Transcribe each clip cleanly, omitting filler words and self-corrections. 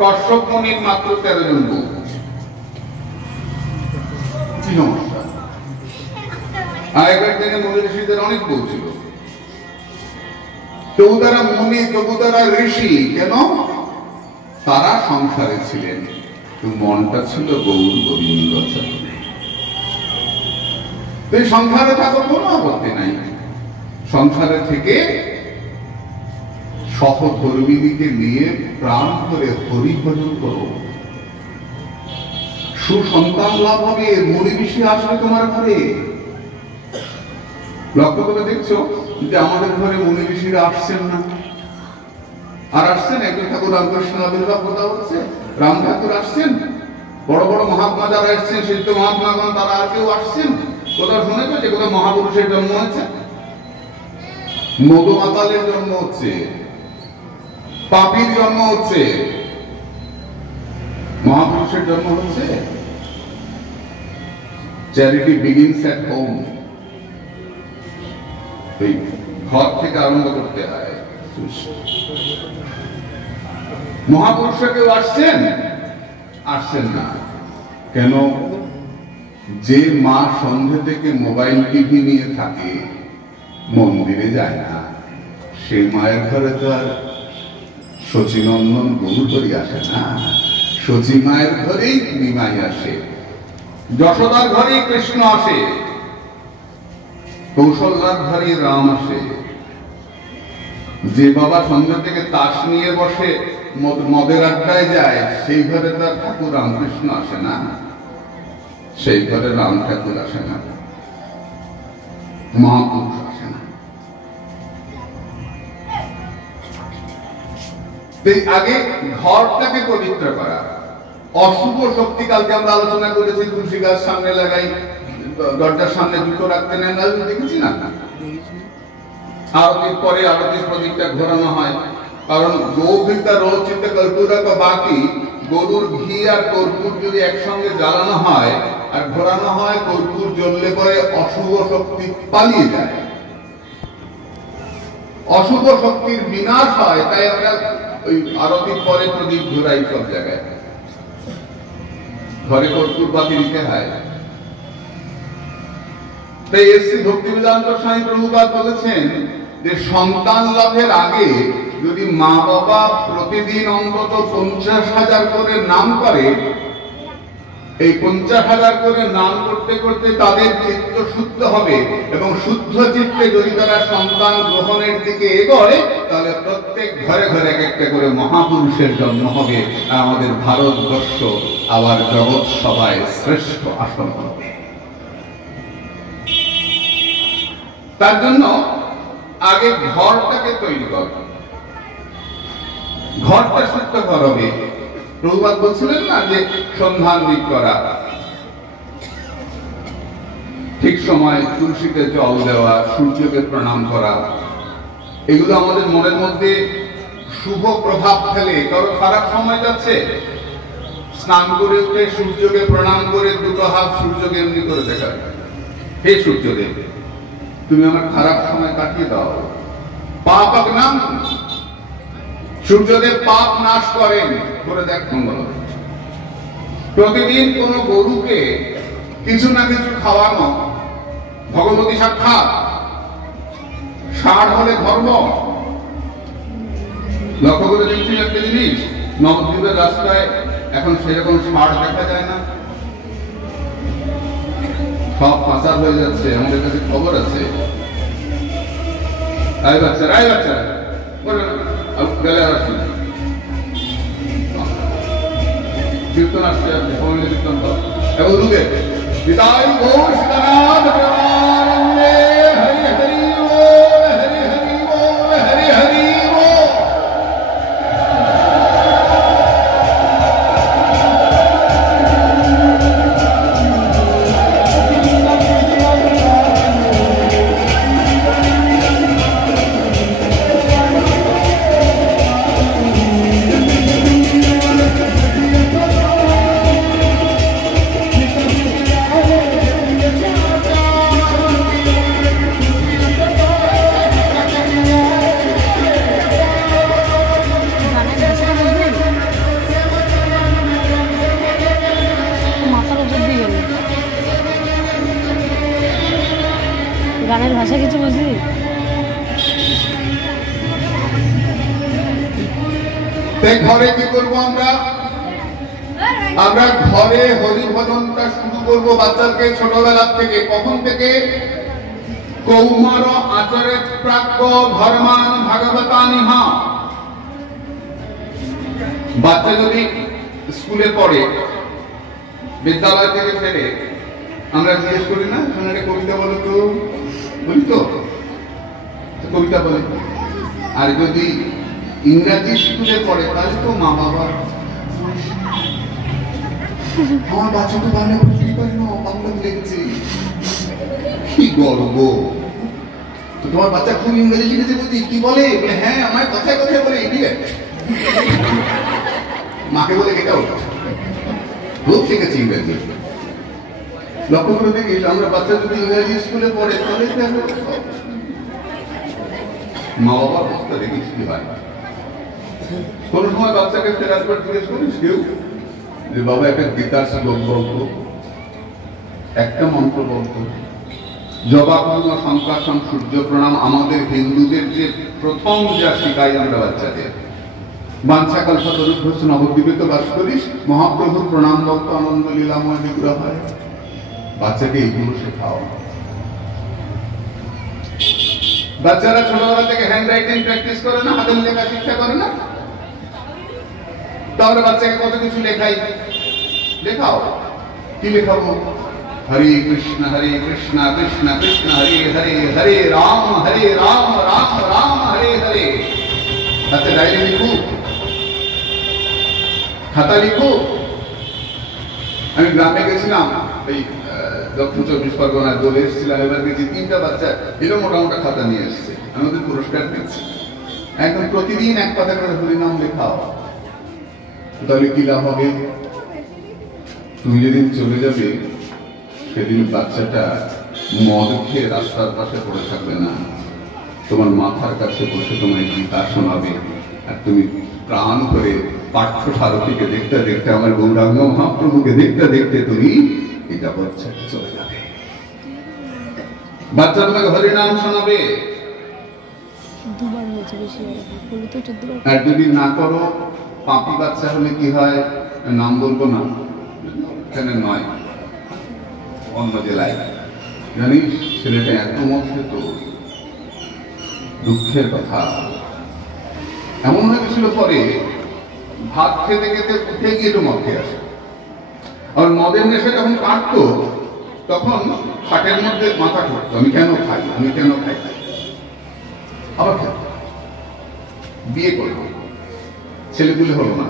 কশ্যপ মুনির মাত্র 13 জন বউ। কি সমস্যা? আগেকার দিনে মুনি ঋষিদের অনেক বউ ছিল। তবু তারা মুনি, তবু তারা ঋষি কেন? তারা সংসারে ছিলেন, মনটা ছিল গৌর গোবিন্দ চরণে। তুই সংসারে থাকো, কোনো আপত্তি নাই। সংসারে থেকে সহধর্মিনীকে নিয়ে প্রাণ করে হরি ভজন করো, সুসন্তান লাভ হবে। মুনি ঋষি আসবে তোমার ঘরে। লক্ষ্য করে দেখছো যে আমাদের ঘরে মুনি ঋষিরা আসছেন না? আর আসছেন একজন ঠাকুর রামকৃষ্ণ আবির্ভাব কথা হচ্ছে, রাম ঠাকুর আসছেন, বড় বড় মহাত্মা যারা এসছেন, সিদ্ধ মহাত্মাগণ, তারা আর কেউ আসছেন? কোথাও শুনেছো যে কোথাও মহাপুরুষের জন্ম হয়েছে? মধু মাতালের জন্ম হচ্ছে, পাপীর জন্ম হচ্ছে, মহাপুরুষের জন্ম হচ্ছে? Charity begins at home. ঘর থেকে আরম্ভ করতে হয়। মহাপুরুষ কেউ আসছেন? আসছেন না কেন? যে মা সন্ধ্যে থেকে মোবাইল টিভি নিয়ে থাকে, মন্দিরে যায় না, সেই মায়ের ঘরে তো আর শচীনন্দন গৌর হরি আসে না। শচী মায়ের ঘরেই নিমাই আসে, যশোদার ঘরেই কৃষ্ণ আসে, কৌশল্যার ঘরে রাম আসে। যে বাবা সন্ধ্যা থেকে তাস নিয়ে বসে মদের আড্ডায় যায়, সেই ঘরে তার ঠাকুর রামকৃষ্ণ আসে না, সেই ঘরে রাম ঠাকুর আসে না, মহাপুরুষ আসে না। আগে ঘরটাকে পবিত্র করা। অশুভ শক্তি কালকে আমরা আলোচনা করেছি, তুলসী গাছ সামনে লাগাই, দরজার সামনে জুতো রাখতে নেন, দেখেছি না? আরতির পরে আরতির প্রদীপটা ঘোরানো হয়, কারণ গৌঘৃতা রোচিত কর্পূরা বাকি, গরুর ঘি আর কর্পূর যদি একসঙ্গে জ্বালানো হয় আর ঘোরানো হয়, কর্পূর জ্বললে পরে অশুভ শক্তি পালিয়ে যায়, অশুভ শক্তির বিনাশ হয়। তাই আমরা ওই আরতির পরে প্রদীপ ঘোরাই সব জায়গায়, ঘরে কর্পূর বাতি দিতে হয়। তাই শ্রী ভক্তিবেদান্ত স্বামী প্রভুপাদ বলেছেন যে সন্তান লাভের আগে যদি মা বাবা প্রতিদিন অন্তত 50,000 করে নাম করে, এই 50,000 করে নাম করতে করতে তাদের চিত্ত শুদ্ধ হবে, এবং শুদ্ধ চিত্তে যদি তারা সন্তান গ্রহণের দিকে এগোয়, তাহলে প্রত্যেক ঘরে ঘরে এক একটা করে মহাপুরুষের জন্ম হবে, আর আমাদের ভারতবর্ষ আবার জগৎ সভায় শ্রেষ্ঠ আসন হবে। তার জন্য আগে ঘরটাকে তৈরি কর, ঘরটা শুদ্ধ করবে। প্রভুপাদ বলছিলেন না যে সন্ধান দিক করা, ঠিক সময় তুলসীতে জল দেওয়া, সূর্যকে প্রণাম করা, এগুলো আমাদের মনের মধ্যে শুভ প্রভাব ফেলে। কারো খারাপ সময় যাচ্ছে, স্নান করে উঠে সূর্যকে প্রণাম করে দুটো হাত সূর্যকে এমনি করে দেখা, হে সূর্যদেব, তুমি আমার খারাপ সময় কাটিয়ে দাও। পাপ নাম, সূর্যদেব পাপ নাশ করেন, করে দেখ মঙ্গল। প্রতিদিন কোন গরুকে কিছু না কিছু খাওয়ানো ভগবতী সাক্ষাৎ। ষাঁড় হলে ধর্ম। লক্ষ্য করে দেখছি একটা জিনিস, নবদ্বীপের রাস্তায় এখন সেরকম ষাঁড় দেখা যায় না, সব পাচার হয়ে যাচ্ছে। আমাদের কাছে খবর আছে। আয় বাচ্চারা, আয় বাচ্চারা, গেলে আর আসুন, কীর্তন আসছে, আপনি সবাই কীর্তন তো এবং দুধে বিদায় গৌর সীতানাথ প্রেমানন্দে হরি হরি বল, হরি হরি বল, হরি হরি বল। তাই ঘরে কি করবো আমরা? আমরা ঘরে হরি ভজনটা শুরু করবো বাচ্চাকে ছোটবেলা থেকে। কখন থেকে? কৌমার আচরে প্রাজ্ঞ ধর্মান ভাগবতানিহ। বাচ্চা যদি স্কুলে পড়ে, বিদ্যালয় থেকে ফেরে, আমরা জিজ্ঞেস করি না, শোনা কবিতা বলো তো, বলি তো কবিতা বলে। আর যদি ইংরাজি স্কুলে পড়ে তাহলে তো মা বাবা, আমার বাচ্চা তো বাংলা বুঝতেই পারে না, বাংলা লিখেছে, কি গর্ব। তো তোমার বাচ্চা খুব ইংরেজি শিখেছে বুঝি, কি বলে? হ্যাঁ, আমার কথায় কথায় বলে ইডিয়েট। মাকে বলে এটাও খুব শিখেছি ইংরেজি। লক্ষ্য করে দেখিস, আমরা বাচ্চা যদি ইংরেজি স্কুলে পড়ে তাহলে মা বাবার অবস্থা দেখিস কি হয়। কোন সময় বাচ্চাকে ফেরার পর জিজ্ঞেস করিস কেউ যে বাবা একটা গীতার শ্লোক বলতো, একটা মন্ত্র বলতো, জবা কর্ম সংকাশন সূর্য প্রণাম, আমাদের হিন্দুদের যে প্রথম যা শিখাই আমরা বাচ্চাদের, বাঞ্ছা কল্পতরুভ্যস্ত নবদ্বীপে তো বাস করিস, মহাপ্রভুর প্রণাম ভক্ত আনন্দ লীলাময় বিগ্রহ হয়। বাচ্চাকে এইগুলো শেখাও। বাচ্চারা ছোটবেলা থেকে হ্যান্ড রাইটিং প্র্যাকটিস করে না, হাতের লেখা শিক্ষা করে না? তাহলে বাচ্চাকে কত কিছু লেখাই, লেখাও। কি লেখাবো? হরে কৃষ্ণ কৃষ্ণ কৃষ্ণ হরে হরে, হরে রাম রাম রাম হরে হরে। হাতে ডায়েরি লিখু, খাতা লিখু। আমি গ্রামে গেছিলাম, এই দক্ষিণ 24 পরগনায় দোলে এসেছিলাম, এবার দেখছি 3টা বাচ্চা এরকম মোটামোটা খাতা নিয়ে এসছে। আমি ওদের পুরস্কার দিচ্ছি, একদম প্রতিদিন এক কথা করে হরিনাম লেখাও। তাহলে কি লাভ হবে? তুমি যেদিন চলে যাবে সেদিন বাচ্চাটা মদ খেয়ে রাস্তার পাশে পড়ে থাকবে না, তোমার মাথার কাছে বসে তোমায় গীতা শোনাবে, আর তুমি প্রাণ করে পাঠ্য সারথীকে দেখতে দেখতে, আমার গৌরাঙ্গ মহাপ্রভুকে দেখতে দেখতে তুমি এই জগৎ ছেড়ে চলে যাবে। বাচ্চা তোমাকে হরিনাম শোনাবে। আর যদি না করো, পাপি বাচ্চা হলে কি হয়? নাম বলবো না, এখানে নয়, অন্য জেলায়। জানিস ছেলেটা এত মদ খেত, দুঃখের কথা। এমন হয়ে গেছিল পরে ভাত খেতে খেতে উঠে গিয়ে তো মদ খেয়ে আসে। আর মদের নেশা যখন কাটতো তখন খাটের মধ্যে মাথা ঠুকতো, আমি কেন খাই, আমি কেন খাই। আবার খেত, বিয়ে করলো, ছেলেপুলে হলো না,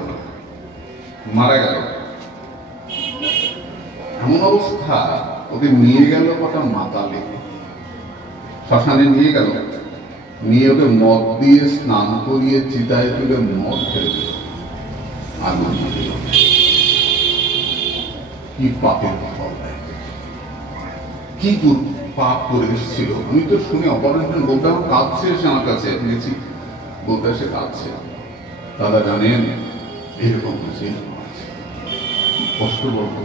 মারা গেল। এমন অবস্থা, ওকে নিয়ে গেল কটা মাতালে, শ্মশানে নিয়ে গেল, নিয়ে ওকে মদ দিয়ে স্নান করিয়ে চিতায় তুলে মদ ফেলে দিল, আগুন দিল। কি পাপের ফল, কি পাপ করে এসেছিল। আমি তো শুনে অপরাধ বলতে কাঁদছে, এসে আমার কাছে গেছি, বলতে এসে কাঁদছে, দাদা জানেন এরকম হয়েছে, কষ্ট বলতো,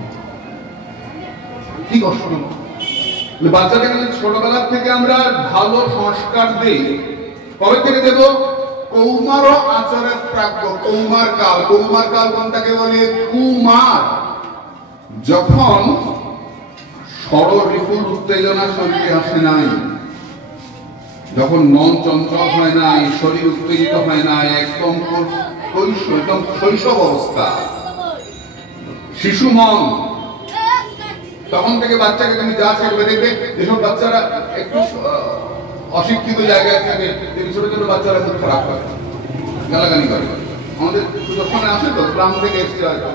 কি কষ্ট। বাচ্চাটাকে ছোটবেলা থেকে আমরা ভালো সংস্কার দেই, কবে থেকে দেব? কৌমার আচরের প্রাজ্ঞ, কৌমার কাল। কৌমার কাল কোনটাকে বলে? কুমার। যখন ষড়ঋতুর উত্তেজনা শরীরে আসে নাই, যখন মন চঞ্চল হয় নাই, শরীর উত্তেজিত হয় নাই, একদম শৈশব অবস্থা, শিশু মন, তখন থেকে বাচ্চাকে তুমি যা ছেড়বে দেখবে। যেসব বাচ্চারা একটু অশিক্ষিত জায়গায় থাকে, ছোট ছোট বাচ্চারা খুব খারাপ করে, গালাগালি করে। আমাদের সুদর্শনে আসে তো, গ্রাম থেকে এসছে হয়তো,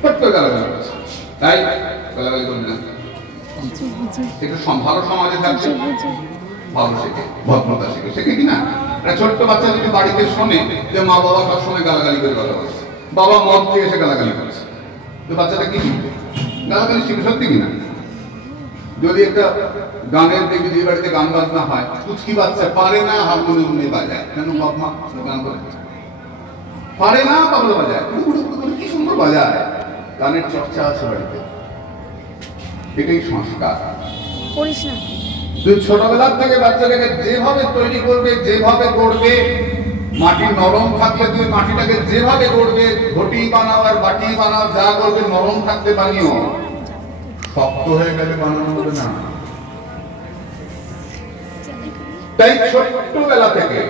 ফট করে গালাগালি করছে, তাই গালাগালি করবে না। একটু ভালো সমাজে থাকছে, ভালো শেখে, ভদ্রতা শেখে, শেখে কিনা? ছোট্ট বাচ্চা যদি বাড়িতে শোনে যে মা বাবা সবসময় গালাগালি করে কথা বলছে, বাবা মদ খেয়ে এসে গালাগালি করছে, তো বাচ্চাটা কি শিখবে? গালাগালি শিখবে, সত্যি কিনা? যদি একটা গানের দেখবি, যে বাড়িতে গান বাজনা হয়, কুচকি বাচ্চা পারে না হারমোনিয়াম নিয়ে বাজায়, কেন? বাপ মা গান করে পারে না, তবলা বাজায়, কি সুন্দর বাজায়, গানের চর্চা আছে বাড়িতে। এটাই সংস্কার। ছোটবেলা থেকে বাচ্চাটাকে যেভাবে তৈরি করবে, যেভাবে করবে, মাটি নরম থাকলে তুমি মাটিটাকে যেভাবে করবে, ঘটি বানাও আর বাটি বানাও, যা করবে নরম থাকতে বানিও, শক্ত হয়ে গেলে বানানো হবে না। তাই ছোট্টবেলা থেকে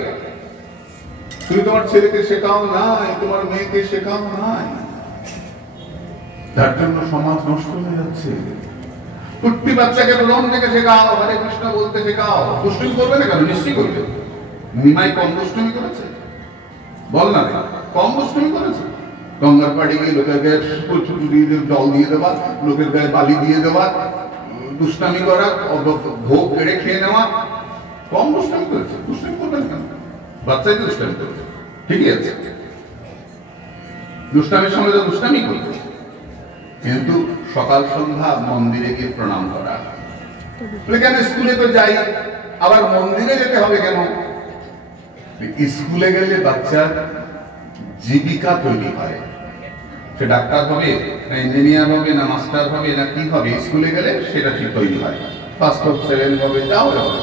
তুমি তোমার ছেলেকে শেখাও নাই, তোমার মেয়েকে শেখাও নাই, তার জন্য সমাজ নষ্ট হয়ে যাচ্ছে। কুট্টি বাচ্চাকে প্রথম থেকে শেখাও, হরে কৃষ্ণ বলতে শেখাও। দুষ্টুমি করবে না কেন? নিশ্চয়ই করবে। নিমাই কম দুষ্টুমি করেছে? বল না, কম দুষ্টুমি করেছে? গঙ্গার পাড়ে গিয়ে লোকের গায়ে জল দিয়ে দেওয়া, লোকের গায়ে বালি দিয়ে দেওয়া, দুষ্টামি করা, ভোগ কেড়ে খেয়ে নেওয়া, কম দুষ্টামি করেছে? দুষ্টামি করবেন কেন? বাচ্চাই তো দুষ্টামি করেছে, ঠিকই আছে, দুষ্টামির সঙ্গে তো দুষ্টামি করবে। কিন্তু সকাল সন্ধ্যা মন্দিরে গিয়ে প্রণাম করা, কেন? স্কুলে তো যাই, আবার মন্দিরে যেতে হবে কেন? স্কুলে গেলে বাচ্চার জীবিকা তৈরি হয়। সে ডাক্তার হবে না ইঞ্জিনিয়ার হবে না মাস্টার হবে না কি হবে, স্কুলে গেলে সেটা ঠিক তৈরি হয়। ফার্স্ট অফ সেভেন হবে, যাও হবে,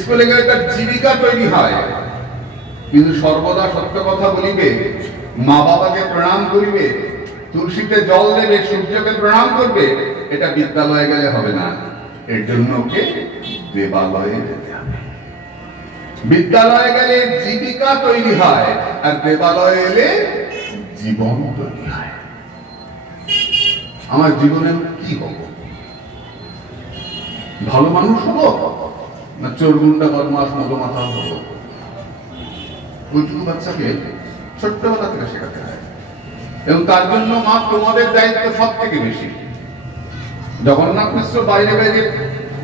স্কুলে গেলে তার জীবিকা তৈরি হয়। কিন্তু সর্বদা সত্য কথা বলিবে, মা বাবাকে প্রণাম করিবে, তুলসীতে জল দেবে, সূর্যকে প্রণাম করবে, এটা বিদ্যালয়ে গেলে হবে না। এর জন্য ওকে দেবালয়ে যেতে হবে। বিদ্যালয়ে গেলে জীবিকা তৈরি হয়, আর দেবালয়ে এলে জীবন তৈরি হয়। আমার জীবনে কি হব? ভালো মানুষ হব না চোরগুন্ডা বদমাস মদমাথা হব? ওইটুকু বাচ্চাকে ছোট্টবেলা থেকে শেখাতে হয়। এবং তার জন্য মা তোমাদের দায়িত্ব সব থেকে বেশি। জগন্নাথ মিশ্র বাইরে বাইরে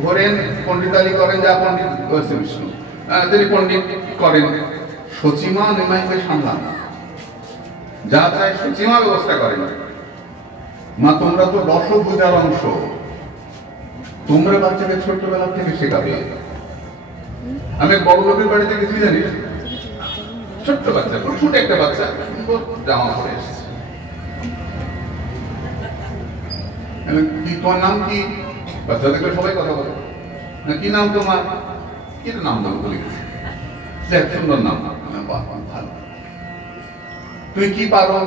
ঘোরেন, পণ্ডিতালি করেন, যা পণ্ডিত বিষ্ণু তিনি পণ্ডিত করেন, সচিমা নিমাইকে সামলান, যা চায় সচিমা ব্যবস্থা করেন। মা তোমরা তো দশভুজার অংশ, তোমরা বাচ্চাকে ছোট্টবেলা থেকে শেখাবে। আমি বড় লোকের বাড়িতে গেছি, জানিস, ছোট্ট বাচ্চা, ছোট একটা বাচ্চা, সুন্দর জামা পরে এসেছে। কি তোমার নাম কি? বাচ্চা দেখলে সবাই কথা বলে, কি নাম তোমার? কি নাম নাম বলে গেছে, দেখ সুন্দর নাম, ভালো। তুই কি পারো?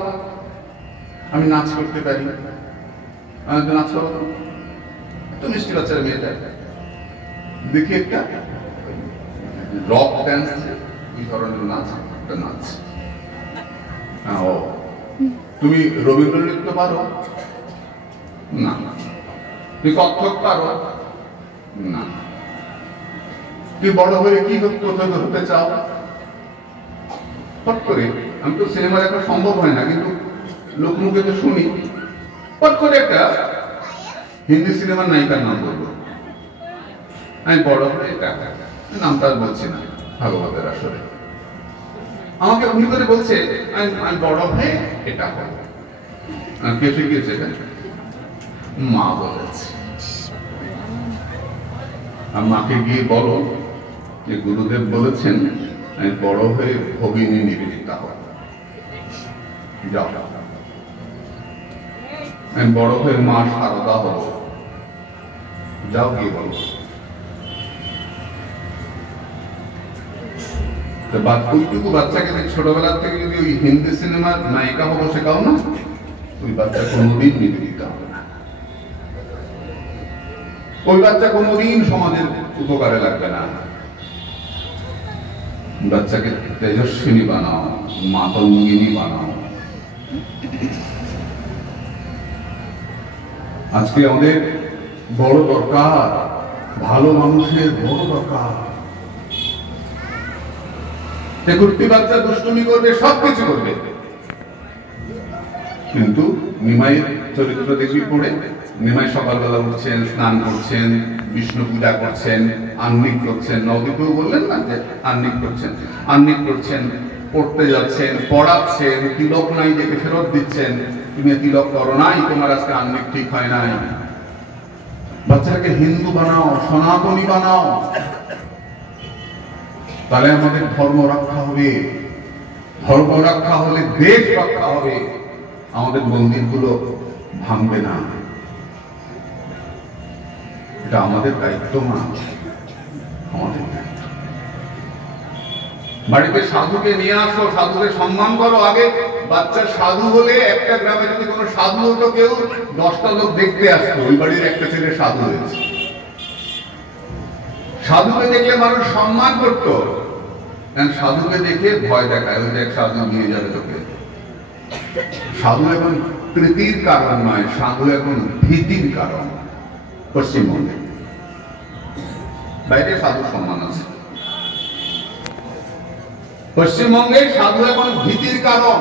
আমি নাচ করতে পারি। আমি তো নাচ করবো, তো মিষ্টি বাচ্চার মেয়েটা দেখি একটা রক ড্যান্স, এই ধরনের নাচ, একটা নাচ। ও, তুমি রবীন্দ্র নৃত্য পারো? না। তুমি কত্থক পারো? না। তুই বড় হয়ে কি হতে চাও? পট করে, আমি তো সিনেমা দেখা সম্ভব হয় না, কিন্তু লোক মুখে তো শুনি, পট করে একটা হিন্দি সিনেমার নায়িকার নাম বলবো। আমি বড় হয়ে এটা, নামটা বলছি না ভাগবতের আসলে, আমাকে উনি করে বলছে আমি বড় হয়ে এটা হবে। কে শিখিয়েছে? মা বলেছে। মাকে গিয়ে বলো যে গুরুদেব বলেছেন আমি বড় হয়ে ভগিনী নিবেদিতা হব। যাও, আমি বড় হয়ে মা সারদা হব। যাও গিয়ে বলো। ওইটুকু বাচ্চাকে ছোটবেলা থেকে যদি ওই হিন্দি সিনেমার নায়িকা হবো শেখাও না, ওই বাচ্চা কোনোদিন নিবেদিতা হবে না। ওই বাচ্চা কোনোদিন সমাজের উপকারে লাগবে না। বাচ্চাকে তেজস্বিনী বানাও, মাতঙ্গিনী বানাও। আজকে আমাদের বড় দরকার, ভালো মানুষের বড় দরকার। কুট্টি বাচ্চা দুষ্টুমি করবে, সবকিছু করবে, কিন্তু নিমাইয়ের চরিত্র দেখবি পড়ে, নিমাই সকালবেলা উঠছেন, স্নান করছেন, বিষ্ণু পূজা করছেন, আহ্নিক করছেন। নবদ্বীপেও বললেন না যে আহ্নিক করছেন, পড়তে যাচ্ছেন, পড়াচ্ছেন, তিলক নাই দেখে ফেরত দিচ্ছেন, তুমি তিলক করো নাই, তোমার আজকে আহ্নিক ঠিক হয় নাই। বাচ্চাকে হিন্দু বানাও, সনাতনী বানাও, তাহলে আমাদের ধর্ম রক্ষা হবে। ধর্ম রক্ষা হলে দেশ রক্ষা হবে, আমাদের মন্দিরগুলো ভাঙবে না। এটা আমাদের দায়িত্ব না, আমাদের দায়িত্ব। বাড়িতে সাধুকে নিয়ে আসো, সাধুকে সম্মান করো। আগে বাচ্চা সাধু হলে একটা গ্রামে যদি কোনো সাধু হতো, কেউ 10টা লোক দেখতে আসতো ওই বাড়ির একটা ছেলে সাধু হয়েছে। সাধুকে দেখলে মানুষ সম্মান করতো, সাধুকে দেখে ভয় দেখায়, ওই দেখ সাধু নিয়ে যাবে তোকে। সাধু এখন প্রীতির কারণ নয়, সাধু এখন ভীতির কারণ। পশ্চিমবঙ্গে বাইরে সাধু সম্মান আছে, পশ্চিমবঙ্গে সাধু এখন ভীতির কারণ।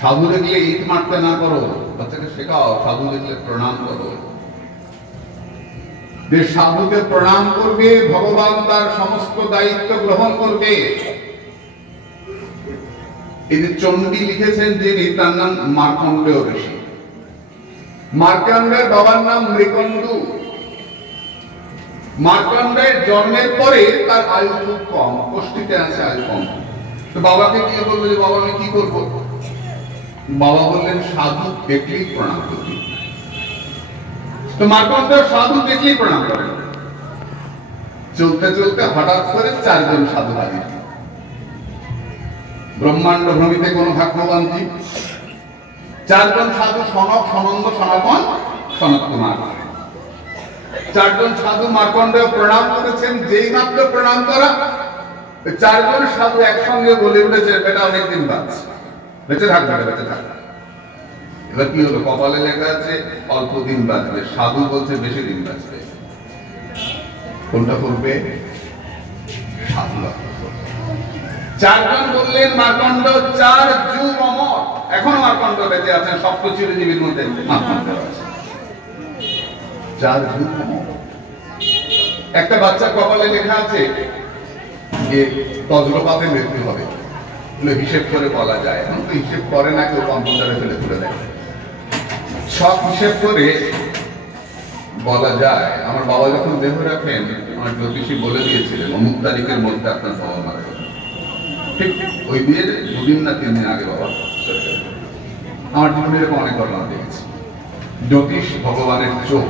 সাধু দেখলে ইট মারতে না করো, বাচ্চাকে শেখাও। সাধু দেখলে প্রণাম করো। যে সাধুকে প্রণাম করবে, ভগবান তার সমস্ত দায়িত্ব গ্রহণ করবে। এই যে চণ্ডী লিখেছেন যিনি, তার নাম মার্কণ্ডেয় ঋষি। মার্কণ্ডের বাবার নাম মৃকণ্ডু। মার্কণ্ডের জন্মের পরে তার আয়ু খুব কম, কোষ্ঠীতে আছে আয়ু কম। তো বাবাকে কি বলবো যে বাবা আমি কি করবো? বাবা বললেন সাধু দেখলেই প্রণাম করবি। তো মার্কণ্ডেয় সাধু দেখলেই প্রণাম করেন। চলতে চলতে হঠাৎ করে 4 জন সাধু হাজির। ব্রহ্মাণ্ড ভ্রমিতে কোন ভাগ্যবান জীব। 4 জন সাধু, সনক, সনন্দ, সনাতন, সনত কুমার। 4 জন সাধু মার্কণ্ডেয় প্রণাম করেছেন। যেই মাত্র প্রণাম করা, 4 জন সাধু একসঙ্গে বলে উঠেছে, বেটা অনেকদিন বাঁচছে, বেঁচে থাক, বেটা বেঁচে থাক। এবার কি হলো? কপালে লেখা আছে অল্প দিন বাঁচবে, সাধু বলছে বেশি দিন বাঁচবে। কোনটা করবে? সাধু। 4 জন বললেন মার্কণ্ড 4 যুগ অমর। এখনো মার্কণ্ড বেঁচে আছেন, সপ্ত চিরজীবীর মধ্যে মার্কণ্ড আছে। 4 যুগ অমর। একটা বাচ্চার কপালে লেখা আছে যে বজ্রপাতে মৃত্যু হবে। হিসেব করে বলা যায়। এখন তো হিসেব করে না, কেউ কম্পিউটারে ফেলে তুলে দেয়। সব হিসেব করে বলা যায়। আমার বাবা যখন দেহ রাখেন, আমার জ্যোতিষী বলে দিয়েছিলেন অমুক তারিখের মধ্যে আপনার বাবা মারা যাবে। ঠিক ওই বিয়ের 2 দিন না 3 দিন আগে বাবা চলে যাবে। আমার জীবনে এরকম অনেক ঘটনা দেখেছি। জ্যোতিষ ভগবানের চোখ।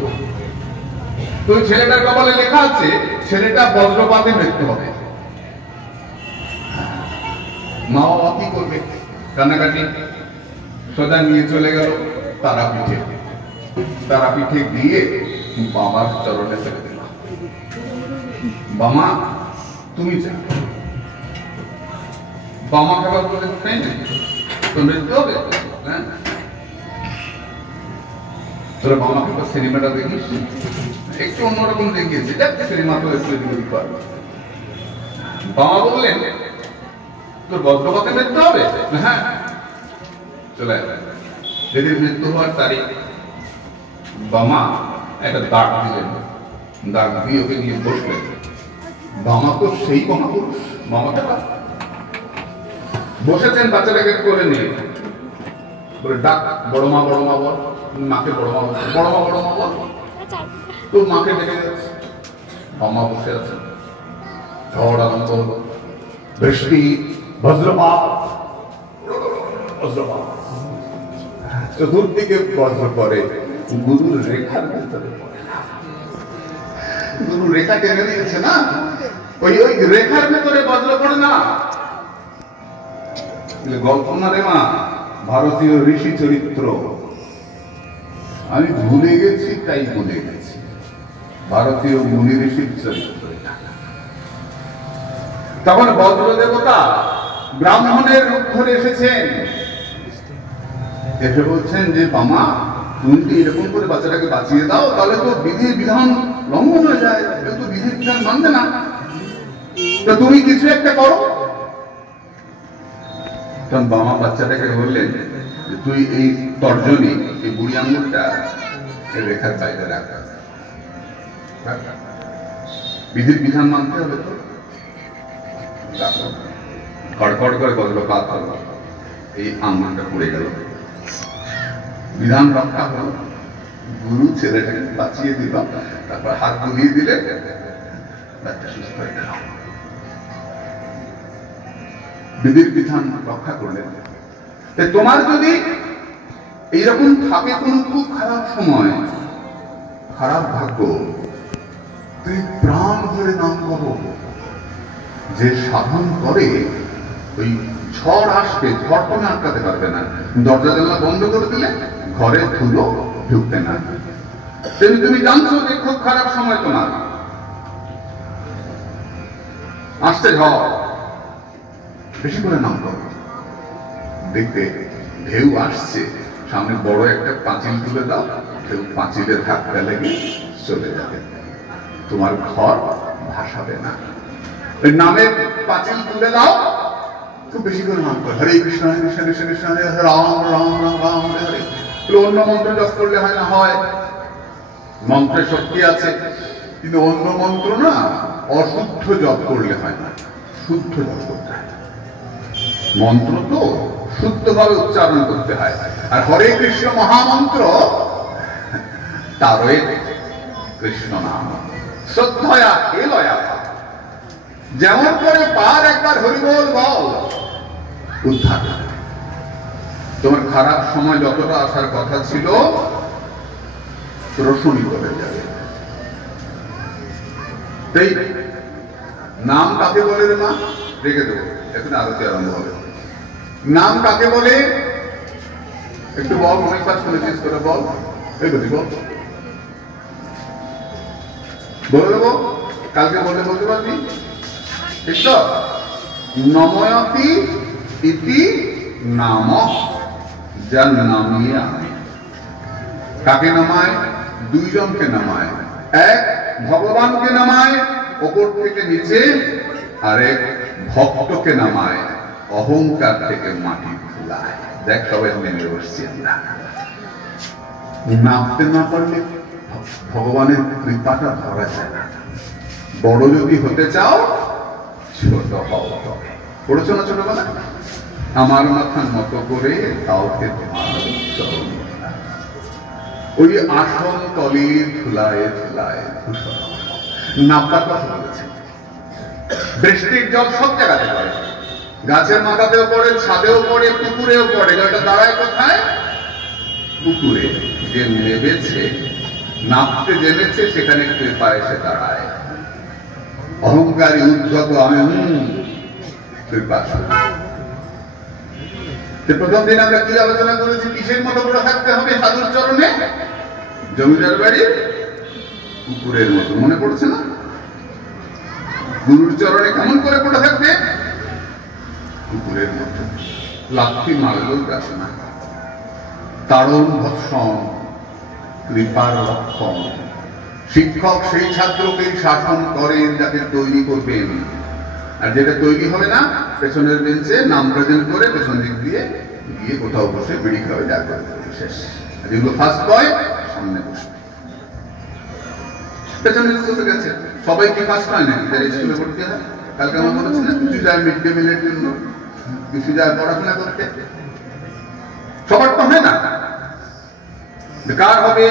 তো ওই ছেলেটার কপালে লেখা আছে ছেলেটা বজ্রপাতে মৃত্যু হবে। মা বাবা কি করবে? কান্নাকাটি। সোজা নিয়ে চলে গেল তারাপীঠে। তারাপীঠে গিয়ে বাবার চরণে ফেলে দিল, বামা তুমি যা। বামা খাবার বলে তো মৃত্যু হবে। হ্যাঁ, তোরা বামাকে সিনেমাটা দেখিস, একটু অন্যরকম দেখিয়েছে, সিনেমা তো একটু এদিক পারবে। বামা বললেন তোর বজ্রপাতে মৃত্যু হবে। হ্যাঁ, চলে যেদিন মৃত্যু হওয়ার তারিখ, বামা একটা দাগ দিলেন। দাগ দিয়ে ওকে নিয়ে বসলেন। বামা তো সেই মহাপুরুষ, মামাকে বসেছেন বাচ্চাটাকে করে নিয়ে, বলে ডাক বড় মা, বড় মা বল। মাকে বড় মা বল, বড় মা, বড় মা বল। তো মাকে ডেকে যাচ্ছে। বামা বসে আছেন। ঝড় আরম্ভ হলো, বৃষ্টি, বজ্রপাত, বজ্রপাত, চতুর্দিকে বজ্র পড়ে। গুরুর রেখার ভেতরে পড়ে না। গুরু রেখা টেনে দিয়েছে না, ওই রেখার ভেতরে বজ্র পড়ে না। গল্প না রে মা, ভারতীয় ঋষি চরিত্র। আমি ভুলে গেছি, তাই ভুলে গেছি। ভারতীয় মুনি ঋষির চরিত্র। তখন বজ্র দেবতা ব্রাহ্মণের রূপ ধরে এসেছেন। এসে বলছেন যে বামা তুমি কি এরকম করে বাচ্চাটাকে বাঁচিয়ে দাও, তাহলে তো বিধির বিধান লঙ্ঘন হয়ে যায়। কেউ তো বিধির বিধান মানবে না, তো তুমি কিছু একটা করো। তখন বামা বাচ্চাটাকে বললেন যে তুই এই তর্জনী, এই বুড়ি আঙুলটা রেখার বাইরে রাখ। বিধির বিধান মানতে হবে তো। খড়খড় করে বজ্রপাত হলো, এই আঙুলটা পড়ে গেল। বিধান রক্ষা হল। গুরু ছেলেটাকে বাঁচিয়ে দিল, তারপর হাত বুলিয়ে দিলে বাচ্চা সুস্থ হয়ে গেল। বিধির বিধান রক্ষা করলেন। তোমার যদি এইরকম থাকে কোন খুব খারাপ সময়, খারাপ ভাগ্য, তুই প্রাণ ধরে নাম করো, যে সাধন করে ওই ঝড় আসবে, ঝড় তুমি আটকাতে পারবে না। দরজা জানলা বন্ধ করে দিলে ঘরে ধুলো ঢুকবে না। তুমি জানছো যে খুব খারাপ সময় তোমার আসতে, ঝড় বেশি করে নাম করো। দেখবে ঢেউ আসছে, সামনে বড় একটা পাঁচিল তুলে দাও, ঢেউ পাঁচিলের ধাক্কা লেগে চলে যাবে, তোমার ঘর ভাসাবে না। ওই নামের পাঁচিল তুলে দাও, খুব বেশি করে নাম করো, হরে কৃষ্ণ হরে কৃষ্ণ কৃষ্ণ কৃষ্ণ হরে হরে, রাম রাম রাম রাম হরে হরে। অন্য মন্ত্র জপ করলে হয় না? হয়, মন্ত্রের শক্তি আছে, কিন্তু অন্য মন্ত্র না অশুদ্ধ জপ করলে হয় না, শুদ্ধ জপ করতে হয়। মন্ত্র তো শুদ্ধভাবে উচ্চারণ করতে হয়। আর হরে কৃষ্ণ মহামন্ত্র তারই কৃষ্ণ নাম শ্রদ্ধয়া হেলয়া, যেমন করে পার একবার হরিবোল বল, উদ্ধার। তোমার খারাপ সময় যতটা আসার কথা ছিল রসুনি করে যাবে। তাই নাম কাকে বলে রে মা? রেখে দেবো, এখন আরতি আরম্ভ হবে। নাম কাকে বলে একটু বল, অনেকবার শুনেছিস, করে বল, এই বলি বল, বলে দেবো, কালকে বলতে বলতে পারবি, ঠিক তো? নময়তি ইতি নাম, যার নাম নিয়ে আমি। কাকে নামায়? দুইজনকে নামায়। এক ভগবানকে নামায় ওপর থেকে নিচে, আর এক ভক্তকে নামায় অহংকার থেকে মাটি ধুলায়। দেখ সবাই নেমে বসছি আমরা। নামতে না পারলে ভগবানের কৃপাটা ধরা যায় না। বড় যদি হতে চাও ছোট হও। পড়েছো না ছোটবেলা? আমার মাথা নত করে কাউকে তোমার চরণ, ওই আসন তলে ধুলায় ধুলায় ধূসর। নামটার কথা বলেছে। বৃষ্টির জল সব জায়গাতে পড়ে, গাছের মাথাতেও পড়ে, ছাদেও পড়ে, পুকুরেও পড়ে। জলটা দাঁড়ায় কোথায়? পুকুরে। যে নেমেছে, নামতে জেনেছে, সেখানে কৃপা এসে দাঁড়ায়। অহংকারী উদ্গত আমি কৃপা। প্রথম দিন আমরা কি আলোচনা করেছি? কিসের মতো করে থাকতে হবে সাধুর চরণে? জমিদার বাড়ির পুকুরের মতো। মনে পড়ছে না? গুরুর চরণে কেমন করে পড়ে থাকবে? পুকুরের মতো। লাথি মারলেও যাচ্ছে না। তারণ ভৎসন, কৃপার লক্ষণ। শিক্ষক সেই ছাত্রকেই শাসন করেন যাকে তৈরি করবেন, আর যেটা তৈরি হবে না পেছনের বেঞ্চে নাম প্রেজেন্ট করে পেছন দিক দিয়ে গিয়ে কোথাও বসে বিড়ি খাবে, যা করে শেষ। যেগুলো ফার্স্ট বয় সামনে বসবে, পেছনে চলে গেছে। সবাই কি ফার্স্ট হয় না? স্কুলে পড়তে হয়। কালকে আমার মনে হচ্ছে না, কিছু যায় মিড ডে মিলের জন্য, কিছু যায় পড়াশোনা করতে। সবার তো হয় না। কার হবে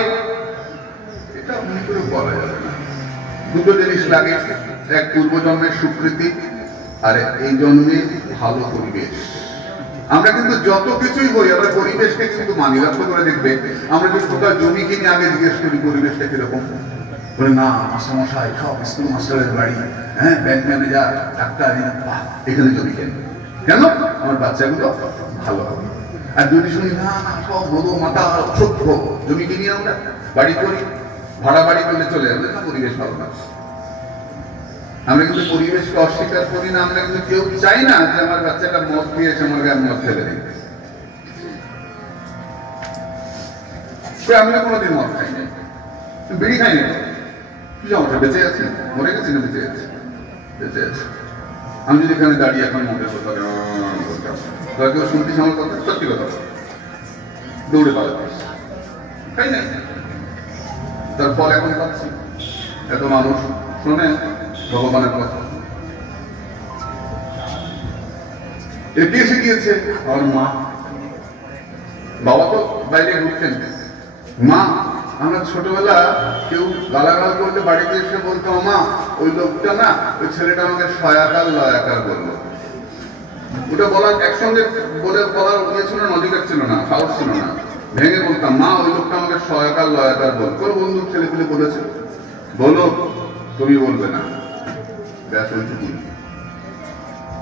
এটা মনে করে বলা যাবে না। দুটো জিনিস লাগে, এক পূর্বজন্মের স্বীকৃতি, আর এই জন্মে ভালো পরিবেশ। আমরা কিন্তু যত কিছুই হই আমরা পরিবেশকে কিন্তু মানি। লক্ষ্য করে দেখবে, আমরা যদি কোথাও জমি কিনে আগে জিজ্ঞেস করি পরিবেশটা কিরকম, বলে না মাস্টারমশাই সব স্কুল মাস্টারের বাড়ি, হ্যাঁ ব্যাংক ম্যানেজার, ডাক্তার, এখানে জমি কেন? কেন? আমার বাচ্চাগুলো ভালো হবে। আর যদি শুনি না সব হলো মাথা সভ্য, জমি কিনি আমরা, বাড়ি করি, ভাড়া বাড়ি করলে চলে যাবে না, পরিবেশ ভালো না। আমরা কিন্তু পরিবেশকে অস্বীকার করি না। আমরা কিন্তু কেউ চাই না যে আমার বাচ্চাটা মদ খেয়েছে, আমার গায়ে মদ ফেলে দিই। আমি কোনোদিন মদ খাই নাই, বিড়ি খাই নাই, কি সমস্যা? বেঁচে আছি, মরে গেছি না বেঁচে আছি? বেঁচে আছি। আমি যদি এখানে দাঁড়িয়ে এখন মদের কথা কেউ শুনতিস আমার কথা, সত্যি কথা দৌড়ে পালাতিস, খাই নাই। তার ফল এখন পাচ্ছি। এত মানুষ শোনে ভগবানের কথা। এটি এসে গিয়েছে আমার মা। বাবা তো বাইরে ঘুরতেন। মা, আমরা ছোটবেলা কেউ গালাগাল করলে বাড়িতে এসে বলতাম, মা ওই লোকটা না, ওই ছেলেটা আমাকে সয়াকার লয়াকার বললো। ওটা বলার একসঙ্গে বলে বলার ইয়ে ছিল না, অধিকার ছিল না, সাহস ছিল না। ভেঙে বলতাম, মা ওই লোকটা আমাকে সয়াকার লয়াকার বল। কোনো বন্ধুর ছেলেগুলো বলেছে, বলো, তুমি বলবে না, ব্যাস ওইটুকু।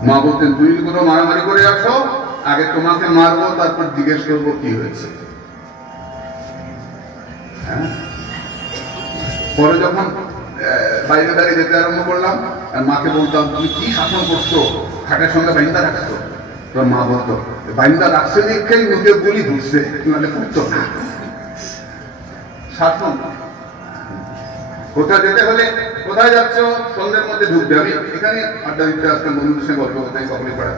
মা বলতেন তুই কোনো মারামারি করে আসো, আগে তোমাকে মারবো, তারপর জিজ্ঞেস করবো কি হয়েছে। পরে যখন বাইরে দাঁড়িয়ে যেতে আরম্ভ করলাম, আর মাকে বলতাম তুমি কি শাসন করছো, খাটের সঙ্গে বাইন্দা রাখছো? তোর মা বলতো বাইন্দা রাখছে দেখেই মুখে গুলি ধরছে, নাহলে করতো না। শাসন। কোথায় যেতে হলে, কোথায় যাচ্ছ, সন্ধ্যের মধ্যে ঢুকবে। আমি এখানে আড্ডা দিতে আসতাম, বন্ধুদের সঙ্গে গল্প করতে, কখনই পড়া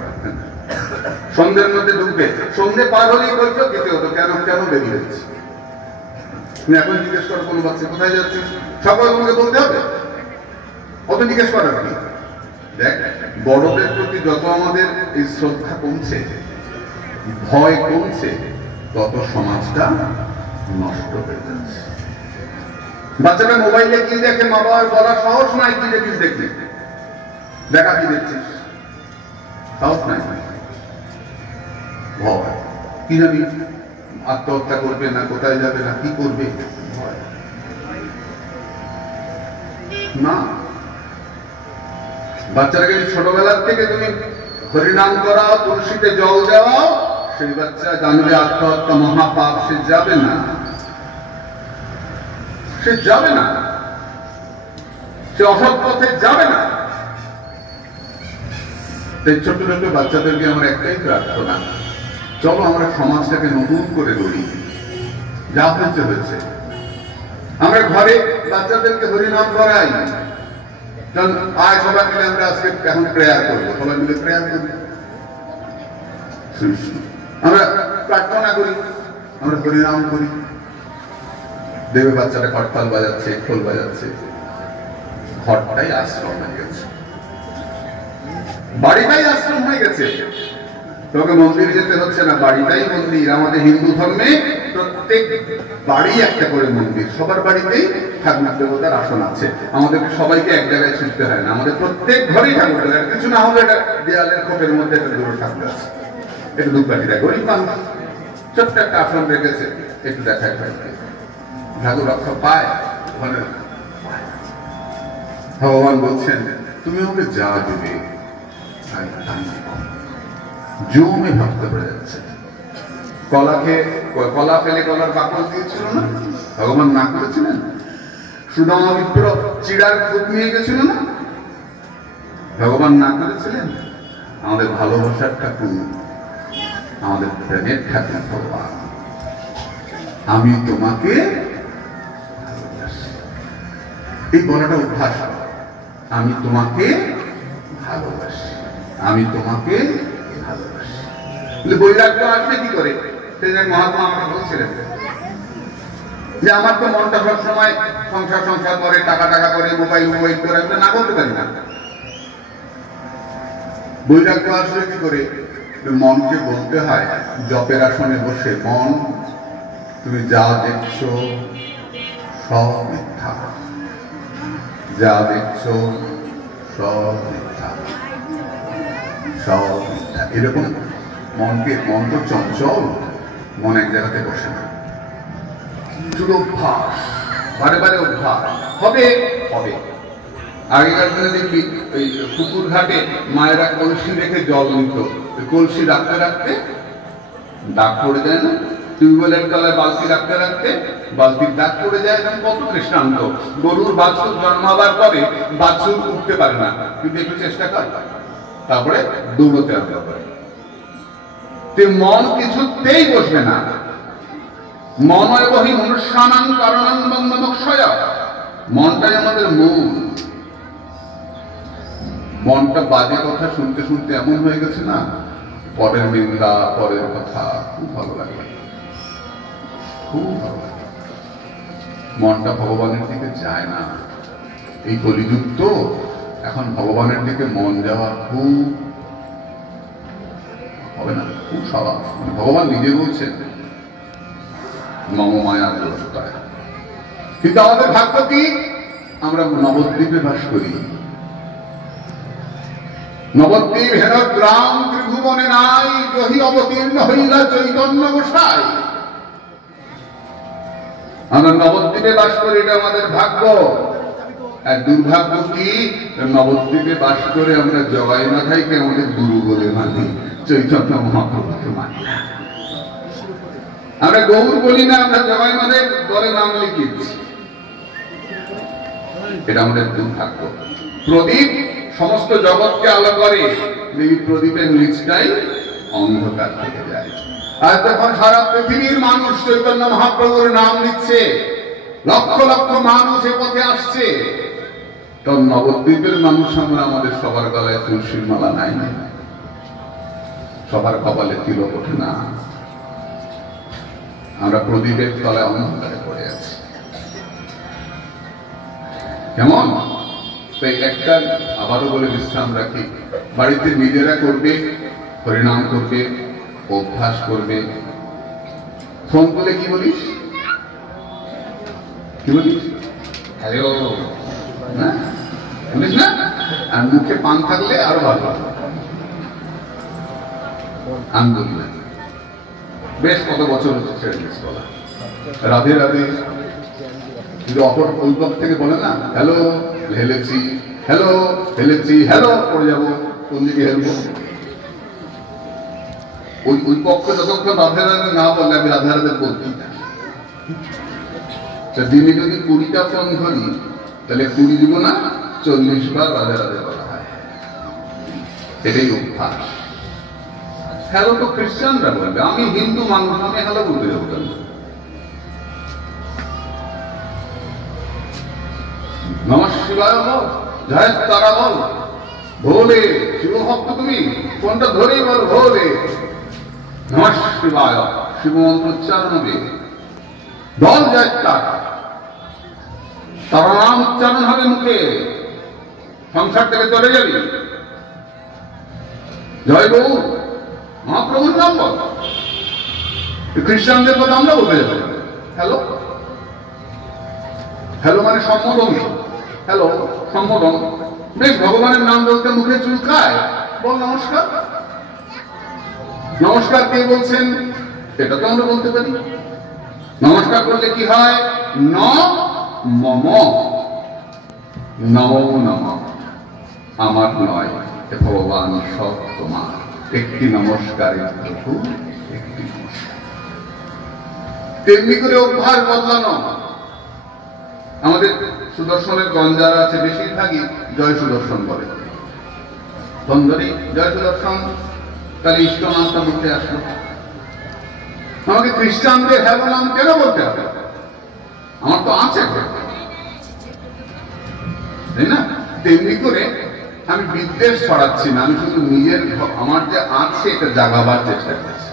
সন্ধ্যের মধ্যে ঢুকবে। সন্ধ্যে পার হলেই বলছো যেতে হতো, কেন কেন বেরিয়ে যাচ্ছে। তুমি এখন জিজ্ঞেস করো কোনো বাচ্চা কোথায় যাচ্ছিস, সকল তোমাকে বলতে হবে, অত জিজ্ঞেস করার কি। দেখ, বড়দের প্রতি যত আমাদের এই শ্রদ্ধা কমছে, ভয় কমছে, তত সমাজটা নষ্ট হয়ে যাচ্ছে। বাচ্চাটা মোবাইলে কি দেখে, মা বাবার বলার সাহস নাই কি দেখিস, দেখতে দেখা কি দেখছিস, সাহস নাই। ভয়, কি জানি আত্মহত্যা করবে না, কোথায় যাবে না, কি করবে, ভয় না। বাচ্চাটাকে ছোটবেলার থেকে তুমি হরিনাম করাও, তুলসীতে জল দেওয়াও, সেই বাচ্চা জানবে আত্মহত্যা মহাপাপ, সে যাবে না, সে যাবে না, সে অসৎ পথে যাবে না। তাই ছোট ছোট বাচ্চাদেরকে আমার একটাই প্রার্থনা, চলো আমরা সমাজটাকে নতুন করে গড়ি। যা হয়েছে হয়েছে, আমরা ঘরে বাচ্চাদেরকে হরিনাম করাই, আয় সবাই মিলে আমরা আজকে এখন প্রেয়ার করবো, সবাই মিলে প্রেয়ার করি, আমরা প্রার্থনা করি, আমরা হরিনাম করি। দেবে বাচ্চাটা করতাল বাজাচ্ছে, খোল বাজাচ্ছে, ঘরটাই আশ্রম হয়ে গেছে, বাড়িটাই আশ্রম হয়ে গেছে। তোকে মন্দিরে যেতে হচ্ছে না, বাড়িটাই মন্দির। আমাদের হিন্দু ধর্মে প্রত্যেক বাড়ি একটা করে মন্দির, সবার বাড়িতেই ঠাকুর দেবতার আসন আছে। আমাদেরকে সবাইকে এক জায়গায় ছুটতে হয় না, আমাদের প্রত্যেক ঘরেই ঠাকুর দেবতা, কিছু না হলে এটা দেয়ালের খোপের মধ্যে একটা দুটো ঠাকুর আছে, একটু ধূপকাঠি দেয়, গরিব মানুষ ছোট্ট একটা আসন রেখেছে, একটু দেখায় ঠাকুর রক্ষা পায়। ভগবান বলছেন তুমি আমাকে যা দেবে জমে ভক্ত হয়ে যাচ্ছে। কলা ফেলে কলার বাকল দিয়েছিল না, ভগবান না করেছিলেন? সুদামা মিত্র চিড়ার খুঁত নিয়ে গেছিল না, ভগবান না করেছিলেন? আমাদের ভালোবাসার ঠাকুর, আমাদের প্রেমের ঠাকুর ভগবান। আমি তোমাকে ভালোবাসি, এই বলাটা অভ্যাস। আমি তোমাকে ভালোবাসি, আমি তোমাকে ভালোবাসি। বৈরাগ্য আসবে কি করে? মহাত্মা আমাকে বলছিলেন যে আমার তো মনটা সবসময় সংসার সংসার করে, টাকা টাকা করে, মোবাইল মোবাইল করে, আমি না করতে পারি না। বৈরাগ্য আসবে কি করে? মনকে বলতে হয় জপের আসনে বসে, মন তুমি যা দেখছো সব মিথ্যা, যা দেখছো সব মিথ্যা, সব মিথ্যা। এরকম মনকে, মন তো চঞ্চল, মন এক জায়গাতে বসে না, শুধু অভ্যাস, বারে বারে অভ্যাস হবে হবে। আগেকার দিনে দেখবি ওই পুকুর ঘাটে মায়েরা কলসি রেখে জল নিত, কলসি রাখতে রাখতে দাগ পড়ে যায় না, টিউবওয়েলের তলায় বালতি রাখতে রাখতে বালতির দাগ পড়ে যায়। এবং কত দৃষ্টান্ত, গরুর বাছুর জন্মাবার পরে বাছুর উঠতে পারে না, কিন্তু একটু চেষ্টা কর, তারপরে দৌড়তে আরম্ভ করে। মন কিছুতেই বসবে না। মনয় বহি মনুষ্যানাং কারণাং বন্ধমক্ষয়, মনটাই আমাদের মূল। মনটা বাজে কথা শুনতে শুনতে এমন হয়ে গেছে না, পরের নিন্দা, পরের কথা খুব ভালো লাগে, খুব ভালো লাগে। মনটা ভগবানের দিকে যায় না। এই কলিযুগ তো, এখন ভগবানের দিকে মন যাওয়া খুব হবে না, খুব স্বভাব। ভগবান নিজে বলছেন মম মায়ার দোষটায়। কিন্তু আমাদের ভাগ্য কি? আমরা নবদ্বীপে বাস করি। নবদ্বীপ হেন গ্রাম ত্রিভুবনে নাই, জহি অবতীর্ণ হইলা চৈতন্য গোসাই। আমরা নবদ্বীপে বাস করি, এটা আমাদের ভাগ্য। আর দুর্ভাগ্য কি, নবদ্বীপে বাস করে আমরা জগাই মাথাইকে আমাদের গুরু বলে মানি, চৈতন্য মহাপ্রভুকে মানি না। আমরা গৌর বলি না, আমরা জগাই মাথায় দলে নাম লিখেছি। এটা আমাদের দুর্ভাগ্য। প্রদীপ সমস্ত জগৎকে আলো করে, এই প্রদীপের নিচটাই অন্ধকার থেকে যায়। আর যখন সারা পৃথিবীর মানুষ চৈতন্য মহাপ্রভুর নাম নিচ্ছে, লক্ষ লক্ষ মানুষ এ পথে আসছে, তখন নবদ্বীপের মানুষ আমরা আমাদের সবার গলায় তুলসীর মালা নাই না, সবার কপালে তিলক ওঠে না, আমরা প্রদীপের তলায় অন্ধকারে পড়ে আছি। কেমন? একটা আবারও বলে বিশ্রাম রাখি, বাড়িতে নিজেরা করবে, হরিনাম করবে, অভ্যাস করবে। ফোন করলে কি বলিস? কি বলিস? হ্যালো বলিস না? আর মুখে পান থাকলে আরো ভালো। আমি বলি না, বেশ কত বছর হচ্ছে ছেড়ে দিয়েছি বলা। রাধে রাধে যদি অপর ওই পক্ষ থেকে বলে না, হ্যালো হেলেছি, হ্যালো হেলেছি, হ্যালো করে যাবো, কোন দিকে হেলবো? ওই পক্ষ যতক্ষণ রাধে রাধে না বললে আমি রাধে রাধে বলছি না। দিনে যদি 20টা ফোন ধরি, তাহলে 20 দিব না, 40 বার রাধে রাধে বলা হয়। এটাই অভ্যাস। হ্যালো তো খ্রিস্টানরা বলবে, আমি হিন্দু মানুষ, আমি হ্যালো বলতে যাবো কেন? নমঃ শিবায় বল, জয় তারা বল, ভোলে শিবভক্ত তুমি, কোনটা ধরেই বল, ভোলে নমঃ শিবায়, শিব মন্ত্র উচ্চারণ হবে, বল জয় তারা, তারা নাম উচ্চারণ হবে মুখে, সংসার থেকে চলে যাবি। জয় গৌর মহাপ্রভুর নাম বল। খ্রিস্টানদের কথা আমরা বলতে যাবো হ্যালো, হ্যালো মানে সম্বোধন, হ্যালো সম্বোধন। বেশ, ভগবানের নাম বলতে মুখে চুলকায়, বল নমস্কার। নমস্কার কে বলছেন এটা তো আমরা বলতে পারি। নমস্কার করলে কি হয়? ন মম, নম নম, আমার নয়, ভগবান সব তোমার। একটি নমস্কারের প্রভু, একটি নমস্কার। তেমনি করে অভ্যাস বদলানো। আমাদের সুদর্শনের গঞ্জারা আছে, বেশিরভাগই জয় সুদর্শন বলে। বন্ধরি জয় সুদর্শন, তাহলে ইষ্ট নামটা বলতে আসলো। আমাকে খ্রিস্টানদের হ্যালো নাম কেন বলতে হবে? আমার তো আছে, তাই না? তেমনি করে আমি বিদ্বেষ ছড়াচ্ছি না, আমি শুধু নিজের আমার যে আছে এটা জাগাবার চেষ্টা করছি।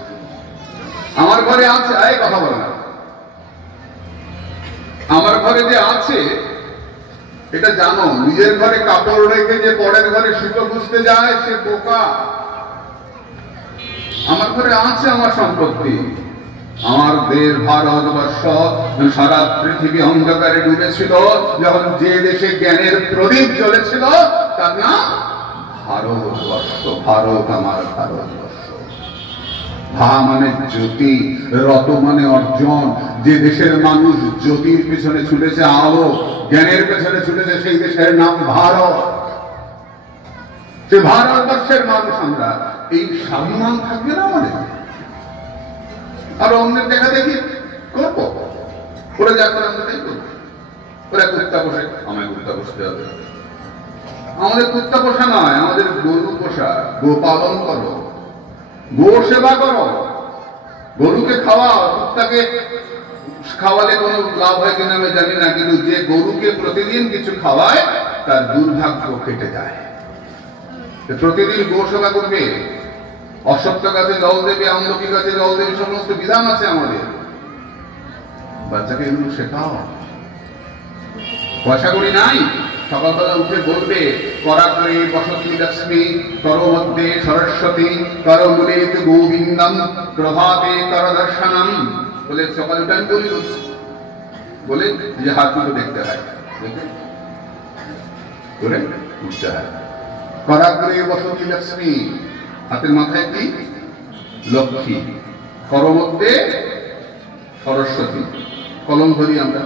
আমার ঘরে আছে, আয় কথা বলে না, আমার ঘরে যে আছে এটা জানো। নিজের ঘরে কাপড় রেখে যে পরের ঘরে সুতো খুঁজতে যায় সে বোকা। আমার ঘরে আছে আমার সম্পত্তি, আমার দেশ ভারতবর্ষ, সারা পৃথিবী অন্ধকারে ডুবেছিল যখন যে দেশে জ্ঞানের প্রদীপ জ্বলেছিল তার নাম ভারতবর্ষ। ভারত আমার ভারতবর্ষ। ভা মানে জ্যোতি, রত মানে অর্জন। যে দেশের মানুষ জ্যোতির পিছনে ছুটেছে, আলো জ্ঞানের পেছনে ছুটেছে, সেই দেশের নাম ভারত। সে ভারতবর্ষের মানুষ আমরা। এই স্বাভিমান থাকবে না আমাদের? আর অন্যের দেখা দেখি করবো, ওরা যা করে আমরা তাই করবো। ওরা কুত্তা পোষে, আমায় কুত্তা পোষতে হবে। আমাদের কুত্তা পোষা নয়, আমাদের গরু পোষা। গো পালন করো, গো সেবা করো, গরুকে খাওয়াও। কুত্তাকে খাওয়ালে কোনো লাভ হয় কিনা আমি জানি না, কিন্তু যে গরুকে প্রতিদিন কিছু খাওয়ায় তার দুর্ভাগ্য কেটে যায়। প্রতিদিন গো সেবা করবে, অশ্বত্থ গাছে জল দেবে, আমলকি গাছে জল দেবে, সমস্ত বিধান আছে আমাদের। বাচ্চাকে এগুলো শেখাও। পয়সা করি নাই, সকালবেলা উঠে বলবে করাগ্রে বসতি লক্ষ্মী, কর মধ্যে সরস্বতী, কর মূলেত গোবিন্দম, প্রভাতে কর দর্শনম। বলে সকালে উঠে আমি বলি, বলে যে হাত দুটো দেখতে হয়, বলে উঠতে হয়। করাগ্রে বসতি লক্ষ্মী, হাতের মাথায় কি? লক্ষ্মী। কর মধ্যে সরস্বতী, কলম ধরি আমরা।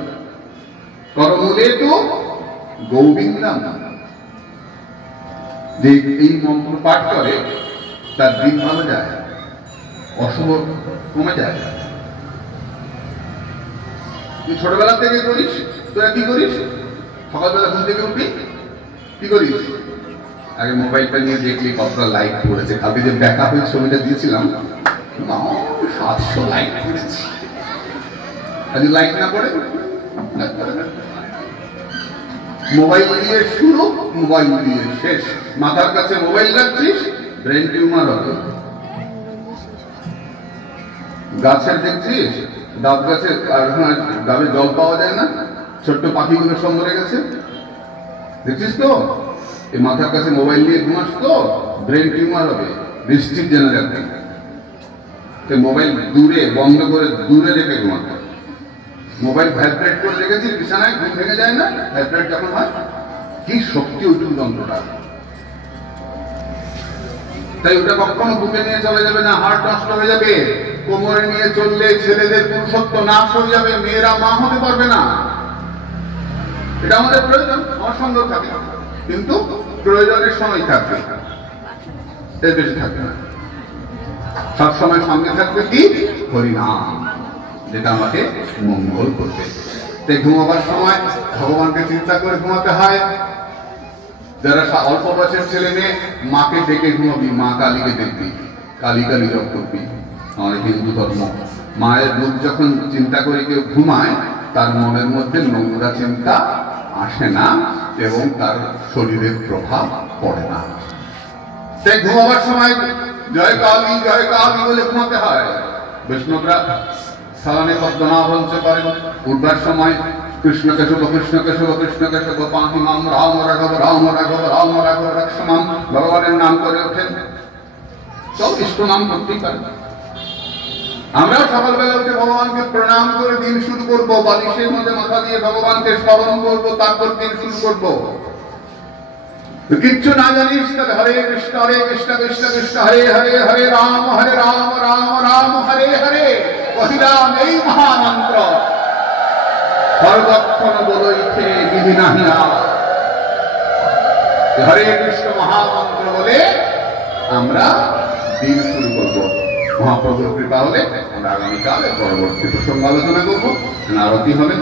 করমূলে তো গোবিন্দম, যে এই মন্ত্র পাঠ করে তার দিন ভালো যায়, অশুভ কমে যায়। তুই ছোটবেলা থেকে করিস, তোরা কি করিস? সকালবেলা ঘুম থেকে উঠবি, কি করিস? আগে মোবাইলটা নিয়ে দেখলি কতটা লাইক করেছে। কালকে যে ব্যাকআপ হয়ে ছবিটা দিয়েছিলাম 700 লাইক করেছে। আজ লাইক না করে মোবাইল দিয়ে শুরু, মোবাইল দিয়ে শেষ। মাথার কাছে মোবাইল রাখছিস, ব্রেন টিউমার হবে। গাছের দেখছিস, ডাব গাছে ডাবে জল পাওয়া যায় না, ছোট্ট পাখিগুলো সঙ্গ রেখেছে, দেখছিস তো? এই মাথার কাছে মোবাইল নিয়ে ঘুমাস তো ব্রেন টিউমার হবে, বৃষ্টির জেনে রাখবেন। মোবাইল দূরে বন্ধ করে দূরে রেখে ঘুমাতে। মোবাইল ভাইব্রেট করে রেখেছিস বিছানায়, ঘুম ভেঙে যায় না? ভাইব্রেট যখন হয় কি শক্তি ওই যন্ত্রটা। তাই ওটা কখনো বুকে নিয়ে চলে যাবে না, হার্ট নষ্ট হয়ে যাবে। কোমরে নিয়ে চললে ছেলেদের পুরুষত্ব নাশ হয়ে যাবে, মেয়েরা মা হতে পারবে না। এটা আমাদের প্রয়োজন, আমার সঙ্গে থাকে, কিন্তু প্রয়োজনের সময় থাকবে, এর বেশি থাকবে না। সবসময় সঙ্গে থাকবে কি? হরিনাম, যেটা আমাকে মঙ্গল করবে। তাই ঘুমাবার সময় ভগবানকে চিন্তা করে ঘুমাতে হয়। যারা অল্প বয়সের ছেলে মেয়ে, মাকে ডেকে ঘুমাবি, মা কালীকে দেখবি, কালী কালী জপ করবি। আমাদের হিন্দু ধর্ম, মায়ের রূপ যখন চিন্তা করে কেউ ঘুমায়, তার মনের মধ্যে নোংরা চিন্তা আসে না এবং তার শরীরের প্রভাব পড়ে না। তাই ঘুমাবার সময় জয় কালী বলে ঘুমাতে হয়। বৈষ্ণবরা সালামে পদ্মনাভঞ্চ করেন। উঠবার সময় কৃষ্ণ কেশব কৃষ্ণ কেশব কৃষ্ণ কেশব পাহি মাম রাম রাঘব রাম রাঘব রাম রাঘব রক্ষমাম, ভগবানের নাম করে ওঠেন। সব ইষ্ট নাম করতেই পারেন। আমরাও সকালবেলা উঠে ভগবানকে প্রণাম করে দিন শুরু করবো, বালিশের মধ্যে মাথা দিয়ে ভগবানকে স্মরণ করবো, তারপর দিন শুরু করবো। কিচ্ছু না জানিস তাহলে হরে কৃষ্ণ কৃষ্ণ কৃষ্ণ হরে হরে, হরে রাম রাম রাম হরে হরে, কহিরাম এই মহামন্ত্র সর্বক্ষণ বলইছে বিধি নাহি আর। হরে কৃষ্ণ মহামন্ত্র বলে আমরা দিন শুরু করবো। মহাপ্রভুর কৃপা হলে আমরা আগামীকাল পরবর্তী প্রসঙ্গ আলোচনা করবো। আরতি হবে।